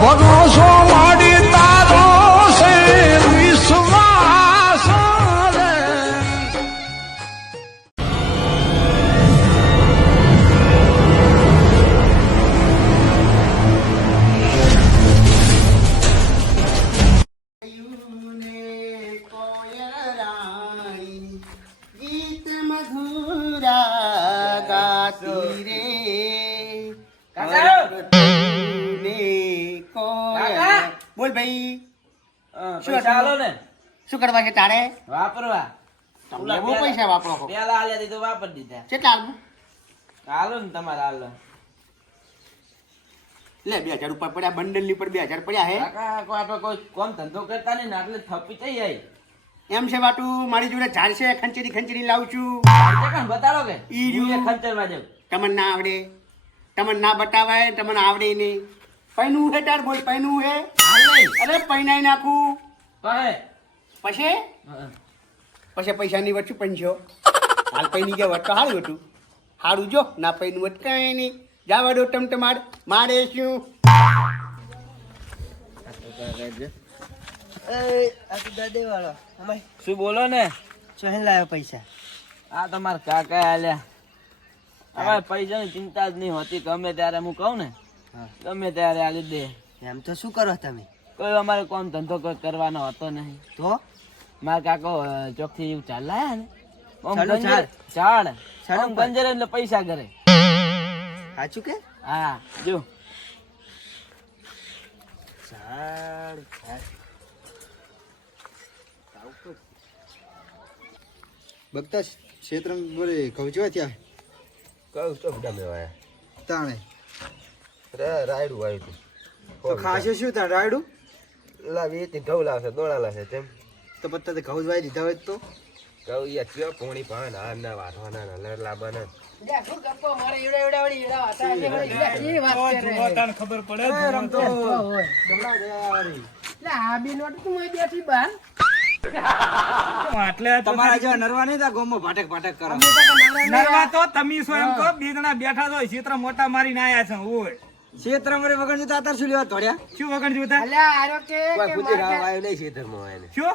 ભરોસો માડી તારો છે વિશ્વાસ રે ગીત મધુરા ગાતી રે બોલ ભાઈ શું ચાલો ને શું કરવા છે તારે વાપરવા બહુ પૈસા વાપરો છો પેલા આલ્યા દીધું વાપરી દીધા કેટલા આલવું હાલો ને તમારે હાલો લે 2000 ઉપર પડ્યા બંડલ ની પર 2000 પડ્યા હે કાકા કોઈ આપણે કોઈ કોમ ધંધો કરતા નહીં ને એટલે થપ્પી થઈ જાય એમ છે બાટુ મારી જોડે ઝાડ છે ખંચેરી ખંચેરી લાવું છું બતાડો કે ઈ રહ્યું. ખંચરવા જાવ તમને ના આવડે તમને ના બતાવાય તમને આવડે નહીં પૈનું હે તાર બોલ પૈનું હે અરે પૈનાઈ નાખું પછી પછી પૈસાની વચ્ચે પંચો હાલ પૈની ગયા વટ તો હારું હતું હારું જો ના પૈનું વટ કઈ નહીં જાવા દો ટમટમાડ મારે શું શું બોલો ને ચોહે લાવ્યો પૈસા આ તમારા કાકા આલ્યા હવે પૈસાની ચિંતા જ નહીં હોતી ગમે ત્યારે હું કહું ને ગમે ત્યારે આલી દે એમ તો શું કરો તમે કોઈ અમારે કોમ ધંધો કોઈ કરવાનો હતો નહીં તો મારા કાકો ચોકથી એવું ચાલ લાયા ને આમ ચાલો ગંજર- ઝાડ આમ ગંજર એટલે પૈસા કરે સાચું કે હા જો બગતા ક્ષેત્ર બોલે કહું છું ત્યાં કહું તો બધા મેવાયા તાણે રાયડું આવ્યું હતું તો ખાશે શું ત્યાં રાયડું લાવી હતી ઘઉં લાવશે દોડા લાવશે તેમ તો પત્તા તો ઘઉં જ વાઈ દીધા હોય તો ઘઉં યાર ચો પોણી પાન આ ના વાટવાના ના લર લાવવાના ખબર પડે રમતો એટલે તમારા જેવા નરવા નહીં તા ગોમમાં ભાટક ભાટક કરો નરવા તો તમે છો એમ કહો બે જણા બેઠા છો ચિત્ર મોટા મારીને આયા છે ઓય ક્ષેત્ર મરે વગર જતા અત્યારે શું લેવા ધોડ્યા શું વગર જોતા કોઈ પૂછી રાવ આવ્યો નહીં ખેતરમાં હોય ને શું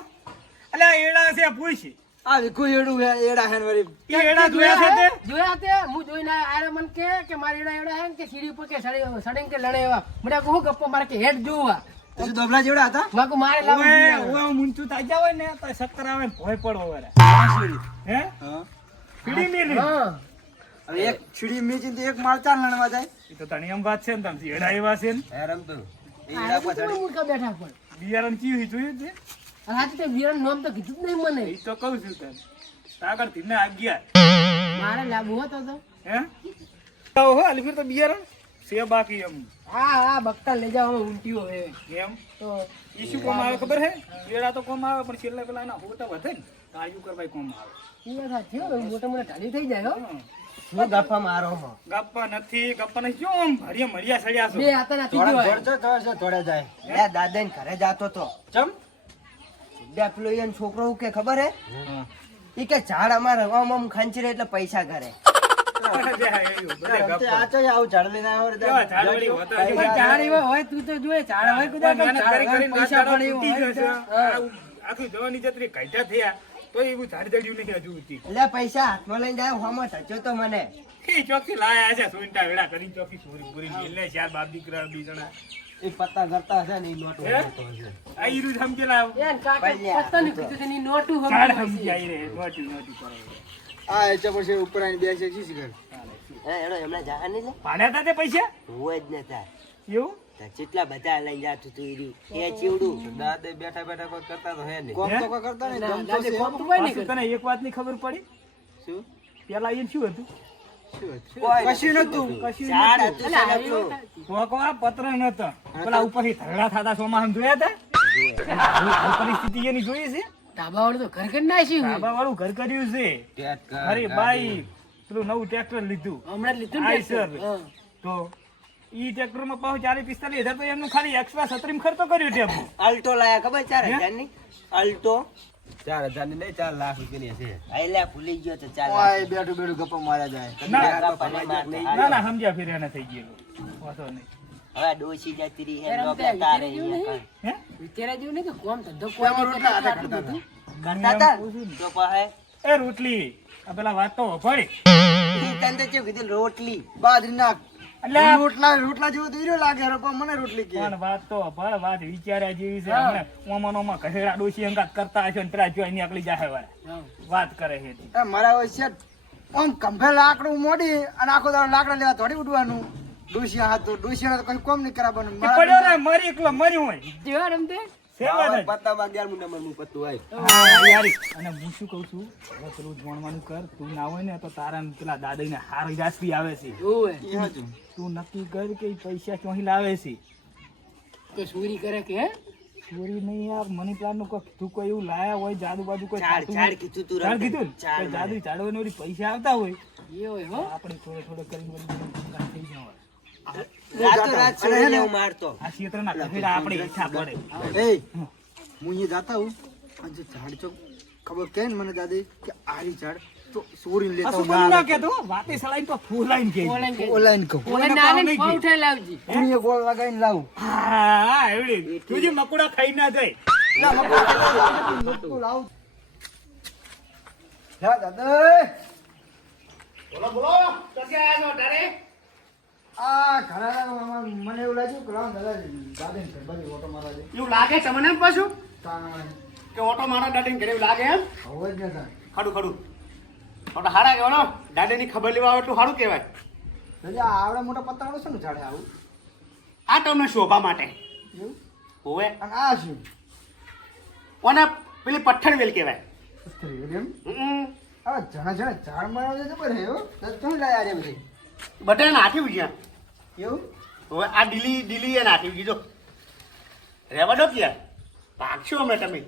અલ્યા એડા છે પૂછી આ વિકુ એડું હે એડા હેન વરી એ એડા જોયા છે તે જોયા તે હું જોઈને આરે મન કે મારી એડા હે કે સીડી ઉપર કે સડીંગ કે લડે એવા મને કહું ગપ્પો મારે કે હેડ જોવા તો શું દોબલા જેવડા હતા માકુ મારે લાવું ઓય ઓય મુંચું તાજા હોય ને તો સક્કર આવે ને ભોય પડો વરે હે હા પીડી મેલી હા હવે એક છીડી મીચીને તો એક મારતા લણવા જાય એ તો તણી એમ વાત છે ને તમે એડા એવા છે ને હે રમતું આ તો મૂર્ખા બેઠા પણ બિયારણ ચીવી જોયું છે હાથી તે વીરન નામ તો કીધું જ નહીં મને એ તો કહું છું તને આગળ થી ને આગિયા મારે લાવવું હતો તો હે હો અલી ફિર તો બિયારણ સે બાકી એમ હા બક્કા લઈ જાવ ઊંટીઓ હે એમ તો ઈશુ કોમ આવે ખબર હે એડા તો કોમ આવે પણ છેલ્લે પેલા એના હોટા વધે ને આયુ કરવાય કોમ આવે એ વાત થયો મોટા મોટા ઢાલી થઈ જાય હો હું ગપ્પા મારો માં ગપ્પા નથી શું આમ ભરિયા મરિયા સડ્યા છો બે હાથા ના થોડા ત્રીજો ઘર છે થોડા જાય લે દાદા ઘરે જાતો તો ચમ પેલો એનો છોકરો કે ખબર હે ઈ કે ઝાડ અમારે આમ ખંચરે એટલે પૈસા કરે આ તો આવું ઝાડ લઈને આવ્યો રે પણ ઝાડ એવા હોય તું તો જોયે ઝાડ હોય કુદા પણ ઝાડ હોય, પૈસા પણ એવું હોય આખી જવાની જત્રી કાઢ્યા થયા તો એવું ઝાડ જડ્યું નથી હજુ સુધી લે પૈસા હાથમાં લઈને જાય હોમાં ટચો તો મને એ ચોકી લાયા છે સોનટા વેડા કરી ચોકી ચોરી પૂરી મેલે ચાર બાપ દીકરા બીજણા એ પત્તા કરતા હશે ને ઈ નોટ હે? આ ઈરું સમજેલા એન કાકા પત્તાની કીધું છે ની નોટું હમ ઝાડ સમજી આઈ રે નોટી નોટી કરો આ એચા પછી ઉપર આવીને બેસે જી શીખર હે એનો એમના જાહા નહીં લે ભાડ્યા તા તે પૈસા હોય જ ને તાર એવું કેટલા બધા લઈ જાતું તું ઈ એ ચીવડું દાદે બેઠા બેઠા કોઈ કરતા તો હે નહીં કોમ તો કોઈ કરતા નહીં ગમતો દાદે છે કોમ તો હોય નહીં પાછું તને એક વાતની ખબર પડી શું પેલા એને શું હતું કશું નતું ઝાડ હતું અલા, સાહેબ. ભોંકવા પત્ર નતો પેલા ઉપરથી ધરડા થતા સોમાં જોયા હતા પરિસ્થિતિ એની જોઈએ છે ધાબા વાળું તો ઘર કરી નાખ્યું ધાબા વાળું ઘર કર્યું છે ટેટ કર, અરે બાઈ પેલું નવું ટ્રેક્ટર લીધું હમણાં જ લીધું ને આઈ સર. હા. તો ઈ ટ્રેક્ટર માં પાછું 40-45 હજાર તો એમનું ખાલી એક્સ્ટ્રા સત્રીમ ખર્ચો કર્યો ટેમ્પો અલ્ટો લાયા ખબર 4000 ની અલ્ટો 4,000 ની નહીં 4 લાખ રૂપિયાની હશે આયલા ભૂલી ગયો તો ચાલ ઓય બેઠું બેઠું ગપ્પા માર્યા જાય ના ના સમજ્યા ફેર એને થઈ ગયેલું વાંધો નહીં હવે ડોસી જતી રહી એ હે રમતે તારે વિચારે જેવું નહીં. હે વિચાર્યા જેવું નહીં કે કોમ ધંધો કોઈ નહીં રોટલા કરતા હાથે આટલું બધું. કરતા હતા તો પાહે એ રોટલી આ પેલા વાત તો ભળી તને તો કેવું કીધું રોટલી બાજરીના એટલે રોટલા જેવો દૂર્યો લાગે રે પણ મને રોટલી કે પણ વાત તો ભળ વાત વિચાર્યા જેવી છે હમણાં ઓમાનોમાં કહેરા ડોશી અંગાત કરતા હશે ને પેલા જોઈ નીકળી જાય વાળા વાત કરે છે તે. મારા હોય છે આમ કંભે લાકડું મોડી અને આખો દાડો લાકડા લેવા થોડી ઉડવાનું ડોશિયા તો કઈ કોમ નહીં કરાવવાનું એ પડ્યો ને મરી એકલો મર્યું હોય જેવા રમતે સેવા થાય. પત્તા 11 નંબરનું પત્તું હોય હા, યારી. અને હું શું કહું છું હવે પેલું ભણવાનું કર તું ના હોય ને તો તારા ને પેલા દાદાને હારી જાસ્તી આવે છે જોવે તું નક્કી કર કે ઈ પૈસા ક્યાંથી લાવે છે કે ચોરી કરે કે હે? ચોરી નહીં યાર મની પ્લાન નું કોઈ તું કોઈ એવું લાયા હોય જાદુ બાજુ કોઈ ચાર ખાતું ચાર હોય. કીધું તું ચાર રમતે. કીધું ને? ચાર કોઈ મને. જાદુ ચાડવાને વળી પૈસા આવતા હોય એ હોય હો આપણે થોડે કરીને વળી બધું ભેગા થઈ જવાય. રાતો રાત છોડીને હું મારતો આ ક્ષેત્રના કહેડા આપણે ઈચ્છા પડે એ હું અહીંયા જાતા હું અને જે ઝાડ ચોક ખબર કે ને મને દાદી કે આરી ઝાડ તો સોરીને લેતા અસુ હું પણ ના કહેતો વાતે સલાઈને તો ફૂલાઈને કહે ઓનલાઈન કે ઓનલાઈન કહું ઓનલાઈન ના આવીને પાવ ઉઠાઈ લાવજી કુણીએ ગોળ લગાવીને લાવું હા એવડી તું જે મકુડા ખાઈ ના જાય તું લાવું જા દાદા બોલો બોલો તો ક્યાં આવ્યા છો તારે આ ઘણા મને એવું લાગ્યું કે લાવ દાદા દાદા ઘર બાજુ ઓટો મારવા દે એવું લાગે તમને એમ પાછું તાણ કે ઓટો મારો દાદીને ઘરે એવું લાગે એમ હવે જ નતા ખડું ખડું ઓટો હારા કહેવાનો દાદાની ખબર લેવા આવે એટલું સારું કહેવાય દાદા આવડા મોટા પત્તાવાળો છે ને ઝાડે આવું આ તમને શોભા માટે એવું હોવે અને આ શું ઓને પેલી પથ્થર વેલ કહેવાય એમ હમ. આ જણા ઝાડ મારવા જબર હે હો તો તું લાયા રે બધી બધાને નાખ્યું જ્યાં એવું હવે આ ડીલી એ નાખ્યું કીધું રહેવા દો ક્યાં ભાગશો અમે તમે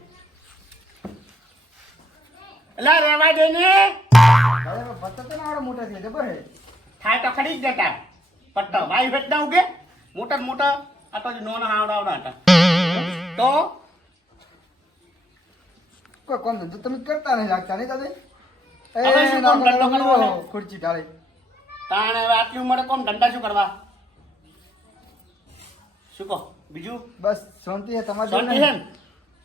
એલા રહેવા દે ને દાદા પત્તા તો આવડા મોટા છે જબર હે થાય તો ખરી જ જતા પટ્ટા વાઈ ભેટ ના ઉગે મોટા ને મોટા આ તો નોના આવડા હતા તો કોઈ કોમ ધંધો તમે કરતા નહીં લાગતા નહીં દાદા હવે શું કામ ધંધો કરવો છે? ખુરચી ઢાળે તાણે હવે આટલી ઉંમરે કોમ ધંધા શું કરવા શું કહો બીજું બસ શાંતિ હે તમારી શાંતિ છે ને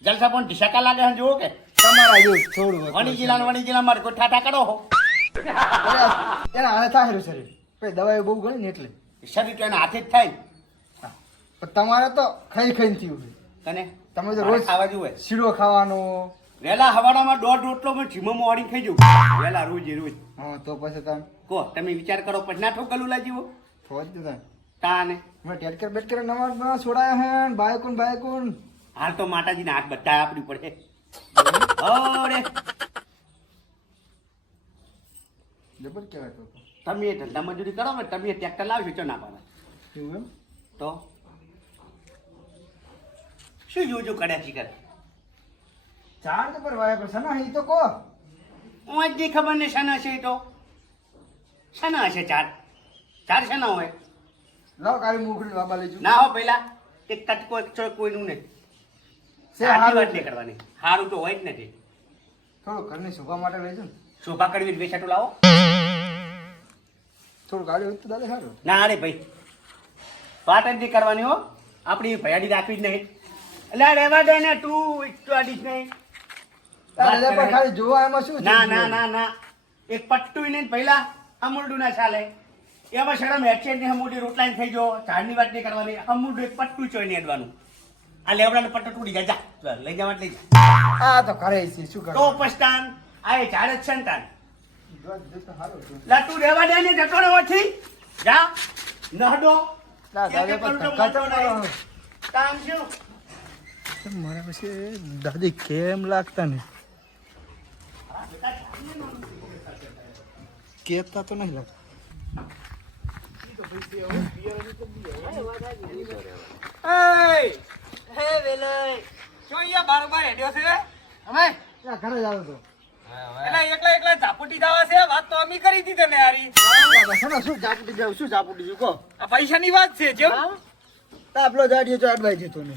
જલસા પણ ઢીસાકા લાગે છે જુઓ કે તમારા જેવું થોડું વણી જિલ્લા મારે કોઈ ઠાઠા કરો હો એના હાથે થાય રહ્યું શરીર પછી દવાઈ બહુ ગણી ને એટલે શરીર તો એના હાથે જ થાય ને પણ તમારે તો ખાઈ ખાઈને થયું છે તને તમે તો મારે રોજ ખાવા જોઈએ શીરો ખાવાનો વહેલા હવાડામાં 1.5 રોટલો મેં જીમોમાં વાળી ખાઈ જવું વહેલા રોજ હા તો પછી તમે કહો તમે વિચાર કરો પછી ના ઠોકલું લાજીવો ફોજ તમે તાને મને ટેટકર બેટકર નવા છોડાયા હે બાયકોન હાલ તો માતાજીના હાથ બધા આપણી પડે અરે જબર કહેવાય તો તમે એ ધંધા મજૂરી કરો ને તમે ટ્રેક્ટર લાવશો ચો ના પાડે એવું એમ તો શું જોજો કર્યા છે કરે ચાર તો પર વાયા પર સના હે ઈ તો કો હું જ નહીં ખબર ને શાના હશે એ તો શાના હશે ચાર શાના હોય લાવ કાળી મુખડી બાબા લેજો ના હો પેલા એક કટકો એક ચોય કોઈનું નહીં સે સાચી હારું વાત નહીં કરવાની સારું તો હોય જ નથી થોડું ઘરની શોભા માટે લેજો ને શોભા કરવી વેચાટું લાવો થોડું ગાડી હોય તો દાદા સારું ના અરે ભાઈ વાત જ નહીં કરવાની હો આપણી ભયાડી રાખવી જ નહીં એટલે રહેવા દે ને તું એટલું આડીશ નહીં દાદા પણ ખાલી જોવા એમાં શું ના ના ના ના એક પટ્ટું નહીં પહેલા અમૂલડું ના ચાલે એમાં શરમ એક્સચેન્જ ની અમૂલડી રોટલાઈન થઈ જો ઝાડની વાત નહીં કરવાની અમૂલડું એક પટ્ટું ચોઈ નહીં અડવાનું આ લેવડાનો પટ્ટો તૂટી જાય જા લઈ જવા લઈ જા આ તો કરે છે શું તો કરો પસ્તાન આ એ ઝાડ જ સંતાન સારું છે લા તું રહેવા દે ને જતો રહો થી જા નહડો દાદા પણ ધક્કા તો મારો. કામ શું મારા પછી દાદી કેમ લાગતા ને કેતા તો નહીં લાગતા હે વેલય જો અહીંયા બારોબાર હેડ્યો છે અમે ત્યાં ઘરે જ આવ્યો તો એટલે એકલા ઝાપુટી દાવા છે વાત તો અમે કરી દીધી તને હારી શું ઝાપટી જાવ શું ઝાપટી જાવ કહો આ પૈસાની વાત છે જો તાપલો જાડીએ તો અડવાઈ જતો ને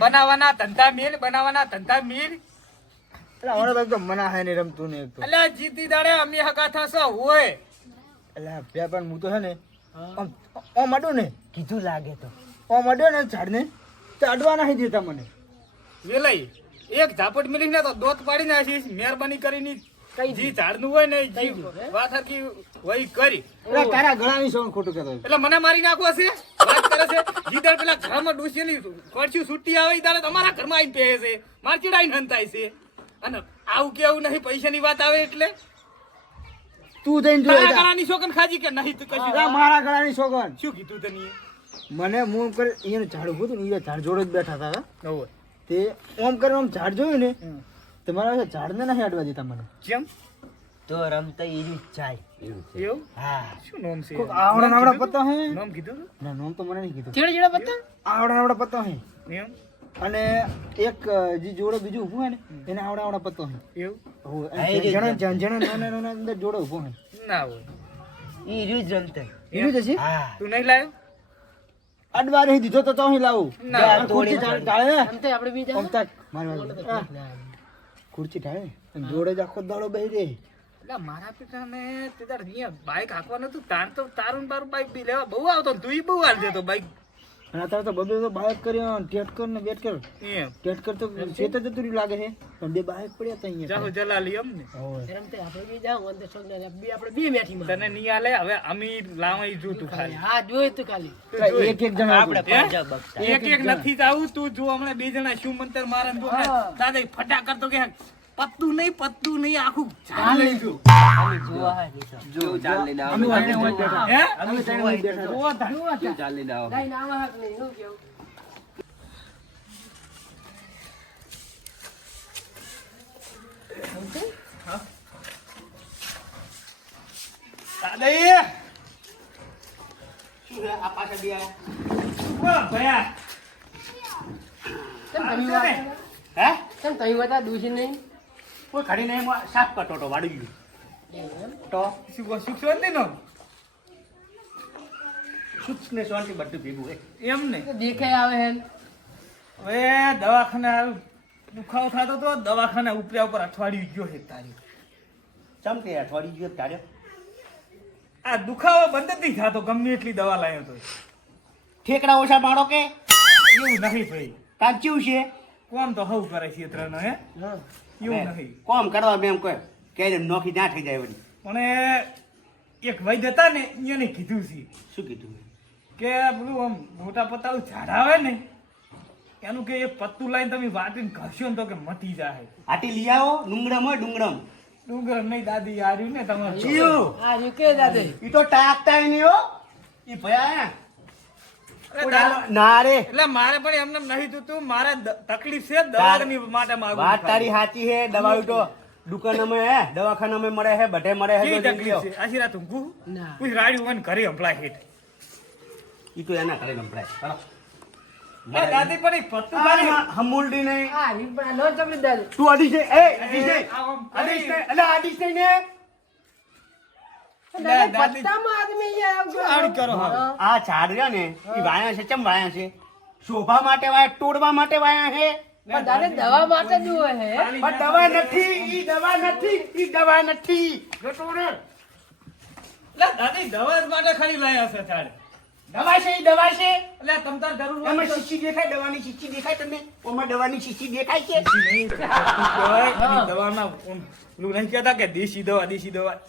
બનાવવાના ધંધા મીર એટલે હવે તો મના હે ને રમતું ને એક તો એટલે જીતી દાડે અમે હગા થશે હોય એટલે બે પણ હું તો છે ને આમ આમ અડું ને કીધું લાગે તો ઓમ અડ્યો ને ઝાડને તો અડવા નહીં દેતા મને. વેલાઈ એક ઝાપટ મિલી ને તો દોત પાડી નાખીશ મહેરબાની કરીને જી ઝાડનું હોય ને જી વાત હરકી વહી કરી એટલે તારા ગળાની સોન ખોટું કહેતો હોય. એટલે મને મારી નાખવો છે વાત કરે છે જીદર પેલા ઘરમાં ડોસીની ખોરચી છૂટી આવે ઈ તારે તમારા ઘરમાં આવીને પહેરે છે માર ચીડાઈને હંતાય છે અને આવું કેવું નહીં પૈસાની વાત આવે એટલે તું જઈને તારા જોઈ જા. ગળાની શોકન ખાજી કે નહીં તો કશું આ મારા ગળાની સોગન. શું કીધું તને મને મૂળ કરે એને ઝાડ ઉભું હતું ને એ ઝાડ જોડે જ બેઠા હતા. હવે તે ઓમ કરીને આમ ઝાડ જોયું ને તમારા ઝાડને નહીં અડવા દેતા મને. કેમ તો રમતા ઈરી જાય. એવું હા શું નામ છે કોક આવડા નાવડા પત્તા હે. નામ કીધું ના નામ તો મને નહીં કીધું. ચીડા ચીડા પત્તા આવડા નાવડા પત્તા હે. એમ અને એક જે જોડે બીજું ઊભું હે ને એને આવડા આવડા પત્તો હે. એવું હોવે. હા, એ જ જણા નાના નાના અંદર જોડે ઊભો હે. ના હોય ઈરી જ રમતા. એનું જ હશે. હા તું નહીં લાવ્યો અડવા નહીં દીધો તો અહીં લાવું. ના, આ ખુરશી ઢાળે ને. આમ તો આપણે બીજા આમ તાક. મારી વાત. ખુરશી ઢાળે અને જોડે જ આખો દાડો બેહી રહે. એટલે મારા પિતાને તે તાર અહીંયા બાઈક હાંકવા નતું તાર તો તારું ને બારું બાઈક બી લેવા બહુ આવતો ને તું ઈ બહુ હાલ દેતો બાઈક અને અત્યારે તો બબે તો બાઇક કર્યો ટેટકર ને બેટકર. એમ ટેટકર તો ખેતર જતું રહ્યું લાગે છે પણ બે બાઇક પડ્યા હતા અહીંયા. જાહો જલાલી એમ ને હોવે. રમતે આપણે બીજા અંદર સોગ ને આપણે બે મેઠી માં તને નહીં આલે હવે અમી લાવાઈ જો તું ખાલી હા જોઈ તું ખાલી તું જોઈ. એક એક જણા આપણે હતું. પંજા બગતા. એક એક નથી જાવું તું જો હમણાં બે જણા શું મંતર મારે ને તું હમણાં દાદા ફટા કરતો કે પત્તું નહીં આખું ઝાડ લઈ જો અમે જોવા હે નહીં તો. જો ચાલ લઈને આવો. અમે વાંચે વાંચે બેઠા. હે અમે ત્રણ વાંચે બેઠા હતા. જોવા ધાડ. જો ચાલ લઈને આવો. લઈને આવા હક નહીં શું કેવું દાદા એ શું છે આ પાછળ બે આયા? વાહ ભયા કેમ તમે વાત હે કેમ તમે વાત દૂષી નહીં કોઈ ખડી નહીં એમાં સાફ કરતો હતો વાળી ગયું તો સુખ શાંતિ નો સુખ ને શાંતિ બધું ભેગું હે. એમ ને તો દેખાય આવે હે હવે દવાખાને દુખાવો થતો તો દવાખાના ઉપર્યા ઉપર અઠવાડિયું ગયો છે તારી ચમકે અઠવાડિયું ગયો તાર્યો આ દુખાવો બંધ જ નહીં થતો ગમે એટલી દવા લાવ્યો તો ઠેકડા ઓછા મારો કે એવું નહીં ભાઈ કાંચ્યું છે કોમ તો હવ કરે છે ત્રણ હે એવું નહીં કોમ કરવા મેં એમ કહે કે નોખી ના થઈ જાય વળી પણ એક વૈદ હતા ને એને કીધું છે શું કીધું કે પેલું આમ મોટા પત્તાનું ઝાડ આવે ને એનું કે એક પત્તું લાઈને તમે વાટીને ઘસશો ને તો કે મટી જાય હાટી લઈ આવો ડુંગરમ હોય ડુંગરમ ડુંગર નહીં દાદી આર્યું ને તમારે જીવ હા યુકે દાદે ઈ તો ટાકતા નહીં હો ઈ ભયા અરે દાદા, ના રે એટલે મારે પણ એમને નહીં થતું મારે તકલીફ છે દવાની માટે માંગુ વાત તારી સાચી હે દવાઈ તો દુકાનમાં હે દવાખાનામાં મળે હે બધે મળે હે કેવી જો લઈ લ્યો. તકલીફ છે આશીર્વાદ ઊંઘું ના કોઈ રાડ્યું હોય ને ઘરે હંપલાય હેઠ ઈ તો એના ઘરે ગંભળાય ચાલો એ દાદી પણ એક પત્તું ખાલી હમુલડી નહીં હા ઈ પણ નો તકલીફ દાદે તું અડીશ નહીં. એ અડીશ નહીં. આમ અડીશ નહીં. અલા અડીશ નહીં ને દાદા દાદી- પત્તામાં આદમી શું આડી કરો હા? આ ઝાડ રહ્યા ને ઈ વાયા છે ચમ વાયા છે શોભા માટે વાયા તોડવા માટે વાયા છે પણ દાદા દવા માટે જ હોય હે પણ દવા નથી ઈ દવા નથી ઈ દવા નથી જો તોડે. એટલે દાદી દવા જ માટે ખાલી લાયા છે તારે દવા છે ઈ દવા છે એટલે તમ તાર જરૂર હોય એમાં તો શીશી દેખાય દવાની શીશી દેખાય તમને ઓમાં દવાની શીશી દેખાય છે નહીં કહેવાય. એની દવાના ઓમ પેલું નહીં કહેતા કે દેશી દવા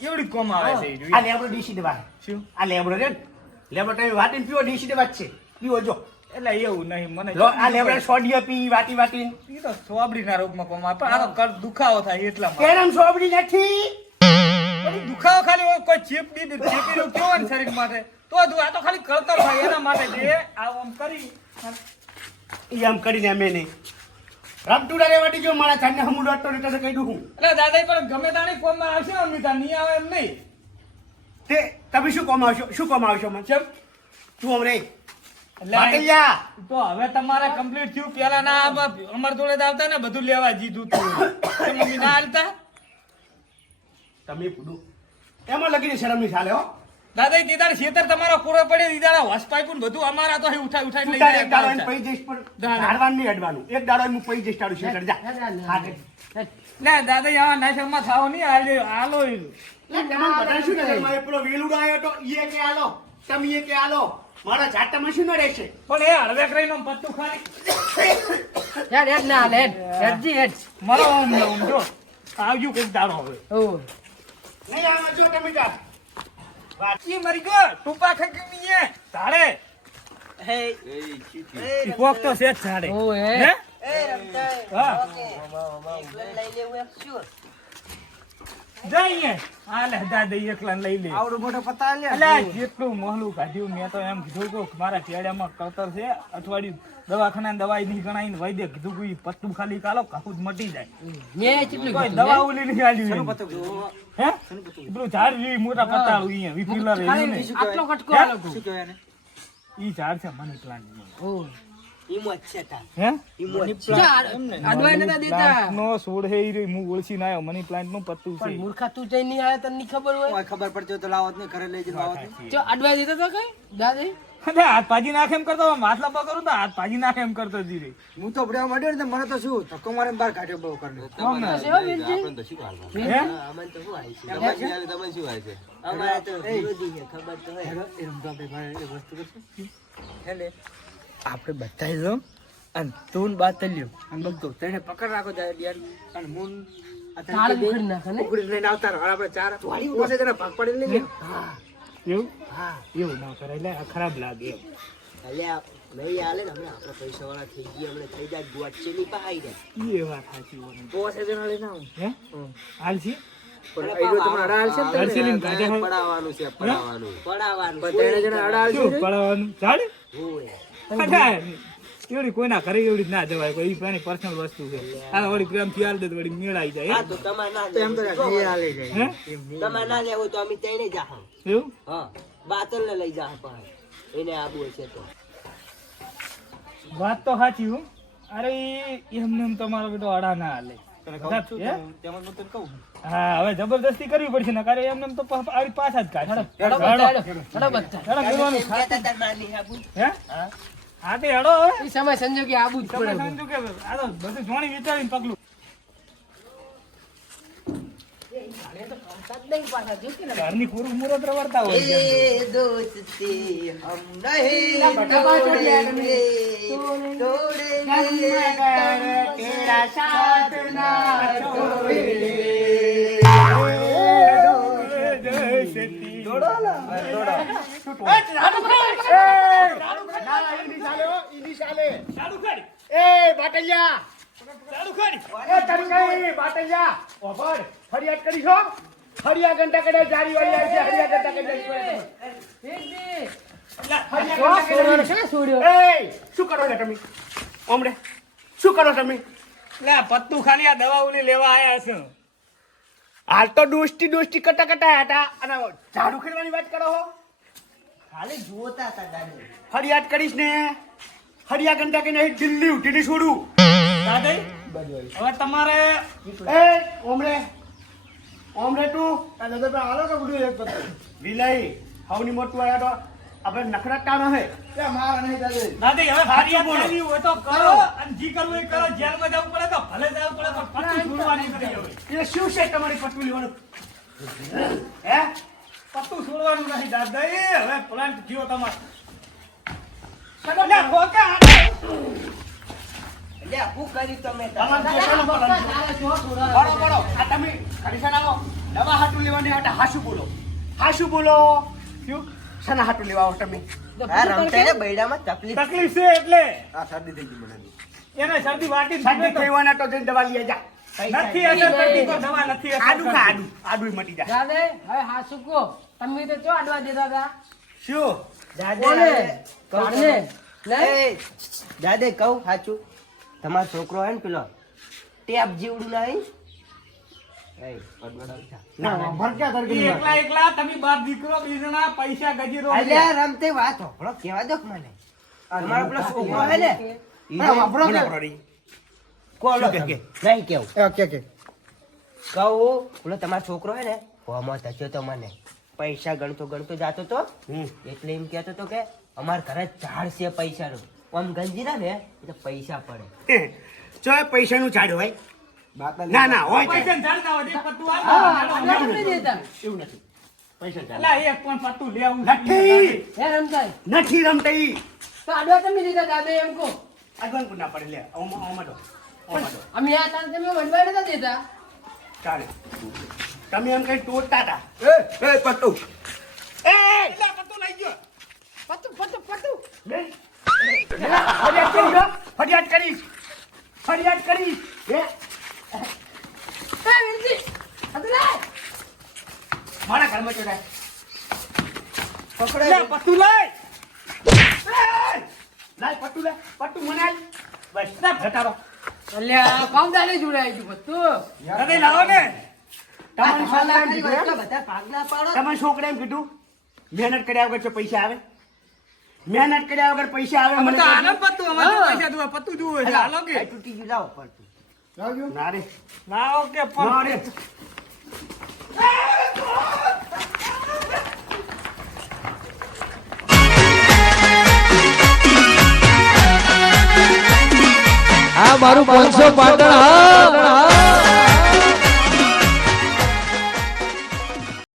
એવડી કોમ આવે છે એ. આ લેબડો દેશી દવા શું આ લેબડો છે ને લેબડો તમે વાટીને પીવો દેશી દવા જ છે પીવો જો એટલે એવું નહીં મને જો આ લેબડો સોડિયો પી વાટી વાટીને ઈ તો સોબડીના રોગમાં કોમ આવે પણ આ તો દુખાવો થાય એટલા માટે કેરમ સોબડી નથી પણ દુખાવો ખાલી હોય, કોઈ ચેપી કેવો ને શરીર માટે તો જ આ તો ખાલી કળતર થાય એના માટે જે આમ કરી ઈ આમ કરીને અમે નહીં રમતુડા રે વાટી જો મારા છાને હમું ડોટો ને કહી દઉં હું એટલે દાદા પણ ગમે તાણી કોમમાં આવશે અમિતા નહીં આવે એમ નહીં તે તમે શું કોમ આવશો મને ચમ તું અમરે એટલે વાટૈયા તો હવે તમારે કમ્પ્લીટ થયું પેલા ના અમાર જોડે જ આવતા ને બધું લેવા જીધું તું તો મમ્મી ના હાલતા તમે પૂડું એમાં લગીને શરમ નહીં ચાલે હો દાદા દીદાર ખેતર તમારો પૂરો પડે દીદાર હોસ પાઇપ બધું અમારા તો અહીં ઉઠાઈ તું લઈ તારે એક દાડો જાય એને પૈ જઈશ પણ ના. હારવાનું નહીં અડવાનું એક દાડો હું પૈ જઈશ તારું શેટર જા હા તે. ના દાદા આવા નાશકમાં થાવ નહીં હાલો તમને બધાને શું નજરમાં એ પેલો વેલુડો આવ્યો તો ઈએ કે આલો તમે એ કે આલો મારા જાટામાં શું ન રહેશે પણ એ હળવે કરીને આમ પત્તું ખાલી હેડ ના હાલે હેડજી હેડ મારો આમ ને આમ જો આવજો કોઈક દાડો હવે ઓ નહીં આમાં જો તમે જા ઈ મરી ગયો ટૂંપા ખકી મીએ તારે ઈ કોક તો છે જ તારે ઓ હે હે હા જઈએ હાલે દાદા એકલા લઈ લે આવડો મોટો પતા લે અલ્યા જેટલું મોહલું કાઢ્યું મેં તો એમ કીધું કે મારા ચેડામાં કળતર છે અઠવાડિયું દવાખાના દવાઈ નહીં ગણાઈને વૈદ્ય કીધું કે ઈ પત્તું ખાલી કાલો કાકું જ મટી જાય મેં કેટલું કોઈ કીધું, દવા હે? ઓલી નહીં આલ્યું હે પેલું ઝાડ જેવી મોટા પત્તા અહીંયા વિપીલર ખાલી ને આટલો કટકો હે? આ લોકો. શું કહેવાય એને? ઈ ઝાડ છે મની પ્લાન્ટ ઓ હે જા, અડવાઈ નતા દેતા પ્લાન્ટ નો છોડ હે ઈ હું ઓળખીને આવ્યો મની પ્લાન્ટ નું પત્તું છે પણ મૂર્ખા તું જઈ નહીં આયા તને નહીં ખબર હોય ઓય ખબર પડતી હોય તો લાવત નહીં ઘરે લઈ જઈને લાવત નહીં. જો અડવાઈ દેતા તો કઈ દાદી અરે હાથ પાજી નાખે એમ કરતો માટલા પર કરું તો હાથ પાજી નાખે એમ કરતો ધીરે હું તો બડ્યા માંડ્યો ને તો મને તો શું ધક્કો મારીને બહાર કાઢ્યો બહુ કરી કોણ ને? સેવા વેલજી આપણને તો શું હાલવા? હે તમને શું હાલે, તમને શું હાલે છે? આપણે બતાવી દો અને તું બાત લ્યો અને બગતો તેને પકડ રાખો જાય યાર અને મૂન તાળ ઉખડી નાખે ને ઉકળી લઈને આવતા રહો. આપણે ચાર ઓસે જણા ભાગ પાડી લઈ લે એવું એવું ના કરે એટલે આ ખરાબ લાગે એમ એ વાત સાચી હોય. ઓસે જણા લઈને આવું હે હાલસી પણ આઈડો તમને અડા હાલશે ને હરસી લઈને કાઢે હે? પડાવવાનું છે, પડાવવાનું. પણ તેને જણા અડા હાલશે શું પડાવવાનું ઝાડ અચ્છા, એવડી કોઈના ઘરે એવડી જ ના જવાય કોઈ એની પર્સનલ વસ્તુ છે આ વળી પ્રેમથી હાલ દે તો વળી મેળાઈ જાય હે? તો એમ તો ઘી હાલે જાય હે તમે ના લેવો તો અમે તેને જા એવું હા બાતલ ને લઈ જા પણ એને આબુ છે તો વાત તો સાચી હું અરે એમને એમ તમારો બેટો અડા ના હાલે હે? હા હવે જબરદસ્તી કરવી પડશે ને કારણ એમને એમ તો આવી પાછા જ કાઢે હેડો બધા, હેડો બધા. હેડો, મેળવાનું ખાતું. કહેતા તાર માની આબુ હે હા તે હેડો હવે ઈ સમય સંજોગે આબુ જ તમે પડે સમજો કે આ તો બધું જોણી વિચારીને પગલું ઘરની ખોરું મુરત રવડતા હોય છે. એ દોસ્તી હમ નહીં બટાકા ચોટિયા તમે. તોડેંગે તેરા સાથ ના ચાલુ કરી, એ બાટલિયા ચાલુ કરી. એ તારી કઈ બાટલિયા ઓફર ફરિયાદ કરી છો ફરિયાદ ઘંટા કડે જારી વાળી આવી છે ફરિયાદ ઘંટા કડે છોડવાનો છે ને છોડ્યો એ શું કરો છો તમે ઓમડે શું કરો તમે લે આ પત્તું ખાલી આ દવાઓની લેવા આયા છે. હાલ તો દોસ્તી કટા કટા હતા અને ઝાડુ ખેડવાની વાત કરો છો ખાલી જોતા હતા દાદા ફરિયાદ કરીશ ને ફરિયાદ ઘંટા કે નહીં દિલ્હી ઉઠીને છોડું દાદા હવે તમારે એ ઓમડે ઓમડે તું આ દાદા પર હાલો તો બધું એક પત્તું વિલય હવની મોટું આયા તો આપણે નખરાતા ન હે એ મારા નહીં દાદા દાદી હવે ફરિયાદ બોલો. કરવી હોય તો કરો અને જી કરવું એ કરો જેલમાં જવું પડે તો ભલે જવું પડે પણ પત્તું છોડવાની કરી હવે. એ શું છે તમારી પટવું લેવાનું હે પત્તું છોડવાનું નથી દાદા એ હવે પ્લાન્ટ જીવો તમારે લે, ખોકે હાથે. લે હું કરી તમે તમારે દેખાડો બોલો. બોલો બોલો આ તમે ખરીસા આવો દવા હાટું લેવાની હતા હાસુ બોલો શું શના હાટું લેવા આવો તમે આ રમતા ને બૈડામાં તકલીફ તકલીફ છે એટલે આ શરદી થઈ ગઈ મને એને શરદી વાટી ઠંડી થઈવાના તો જઈને દવા લઈ જા નથી અસર કરતી તો દવા નથી અસર આડું ખા કરતી. આડું મટી જાય દાદા હવે હા શું કહો તમે તો ચો અડવા દેતા હતા શું કોને કાઢને લે દાદે કહું સાચું તમારો છોકરો હે ને પેલો ટેપ જેવડું નહીં ના ભર ક્યાં ઈ ધરકી એકલા એકલા તમે બાપ દીકરો બીજના પૈસા ગજીરો અલ્યા રમતે વાત હોભળો કેવા દો મને તમારો પેલો છોકરો હે ને કોલો નહીં કેવું કે કહું પેલો તમારો છોકરો હે ને હોમો થયો તો મને પૈસા ગણતો જાતો તો એટલે એમ કહેતો તો કે અમાર ઘરે ઝાડ છે પૈસાનું આમ ગંજી ના ને એટલે પૈસા પડે જો પૈસાનું ઝાડ હોય ના ના હોય પૈસા ઝાડતા હોય તે પત્તું હા આપો. અડવા નથી દેતા એવું નથી પૈસા ચાલે. અલા એક પણ પત્તું લેવું નથી હે રમજાય નથી રમતા ઈ તો આડવા તમે દીધા દાદા એમ કહો આગળ ના પડે લે ઓમાં દો અમે આ તાર તમે વડવા નતા દેતા ચાલે તમે એમ કઈ તોડતા હતા એ પત્તુ એ એટલે પત્તું લઈ ગયો પતું પતું પતું ફરિયાદ કરીશ ફરિયાદ કરીશ હે એ વિરજી અદલા મારા ઘરમાં ચોરાય પકડાય પત્તું લઈ લાય પટ્ટુ લે પટ્ટુ મને આલ બસ ઘટાડો અલ્યા કામદારે જોડાઈ ગયું પતું અરે લાવો ને તમને છોકરા એમ ખાલી કીધું એટલા એમ? બધા ભાગ ના પાડો તમે છોકરા એમ કીધું મહેનત કર્યા વગર જો પૈસા આવે મહેનત કર્યા વગર પૈસા આવે અમે મને તો કહેજો. આનંદ પત્તું અમારે તો પૈસા જોવે પત્તું જોવે છે હાલો કે આ તૂટી ગયું લાવો પડતું લાવજો ના રે ના ઓકે ના રે આ મારું 500 પાટણ હા